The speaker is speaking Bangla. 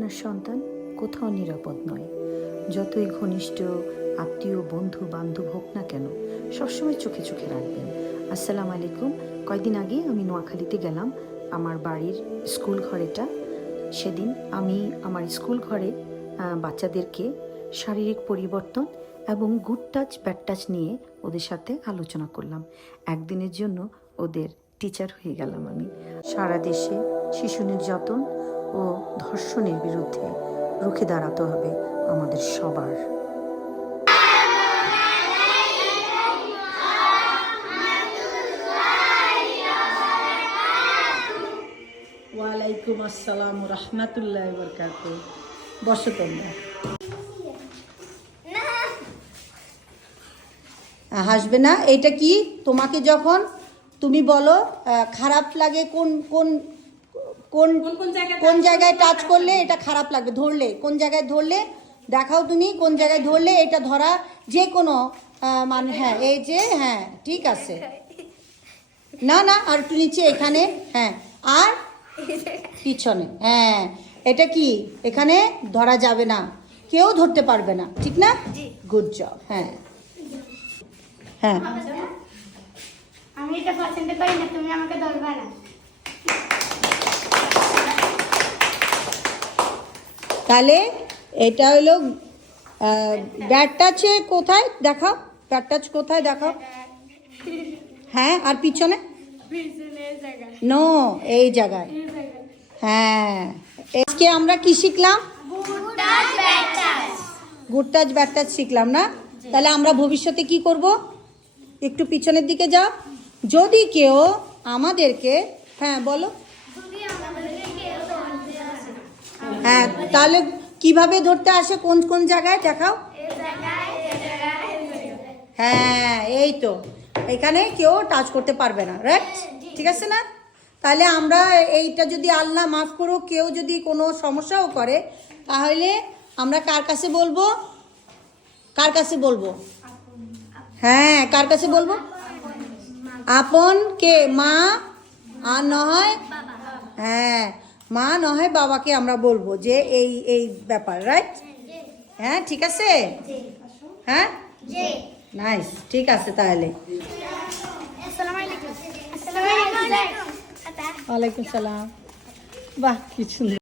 আপনার সন্তান কোথাও নিরাপদ নয়। যতই ঘনিষ্ঠ আত্মীয়, বন্ধু, বান্ধব হোক না কেন, সবসময় চোখে চোখে রাখবেন। আসসালামু আলাইকুম। কয়েকদিন আগে আমি নোয়াখালীতে গেলাম, আমার বাড়ির স্কুল ঘরেটা। সেদিন আমি আমার স্কুল ঘরে বাচ্চাদেরকে শারীরিক পরিবর্তন এবং গুড টাচ ব্যাড টাচ নিয়ে ওদের সাথে আলোচনা করলাম। একদিনের জন্য ওদের টিচার হয়ে গেলাম আমি। সারা দেশে শিশু নির্যাতন ও ধর্ষণের বিরুদ্ধে রুখে দাঁড়াতে হবে আমাদের সবার। ওয়ালাইকুম আসসালাম রহমতুল্লাহ বরকাতুহু। বসো তোমরা। হাসবে না। এটা কি তোমাকে যখন তুমি বলো খারাপ লাগে, কোন কোন কোন কোন জায়গায় টাচ করলে এটা খারাপ লাগবে, ধরলে কোন জায়গায় ধরলে দেখাও, তুমি কোন জায়গায় ধরলে এটা ধরা যে কোনো মানে, হ্যাঁ এই যে, হ্যাঁ ঠিক আছে, না না আর একটু নিচে, এখানে, হ্যাঁ আর পিছনে, হ্যাঁ এটা কি এখানে ধরা যাবে না, কেউ ধরতে পারবে না, ঠিক না? Good job. হ্যাঁ হ্যাঁ, আমি এটা পছন্দ করি না, তুমি আমাকে ধরবা না। তাহলে এটা হলো ব্যাড টাচে কোথায় দেখাও, ব্যাড টাচ কোথায় দেখাও, হ্যাঁ আর পিছনে, নো এই জায়গায়, হ্যাঁ। আজকে আমরা কি শিখলাম? গুড টাচ ব্যাড টাচ শিখলাম না? তাহলে আমরা ভবিষ্যতে কি করব? একটু পিছনের দিকে যাও। যদি কেউ আমাদেরকে, হ্যাঁ বলো, হ্যাঁ তাহলে কিভাবে ধরতে আসে, কোন কোন জায়গায় দেখাও, হ্যাঁ এই তো, এখানে কেউ টাচ করতে পারবে না, রাইট? ঠিক আছে না? তাহলে আমরা এইটা যদি আল্লাহ মাফ করো কেউ যদি কোনো সমস্যাও করে, তাহলে আমরা কার কাছে বলবো? কার কাছে বলবো? হ্যাঁ কার কাছে বলবো? আপন কে? মা আর নয়, হ্যাঁ মা নয় বাবাকে আমরা বলবো যে এই এই ব্যাপার, রাইট? হ্যাঁ ঠিক আছে, হ্যাঁ নাইস, ঠিক আছে তাহলে। ওয়ালাইকুম সালাম। বাহ কি সুন্দর।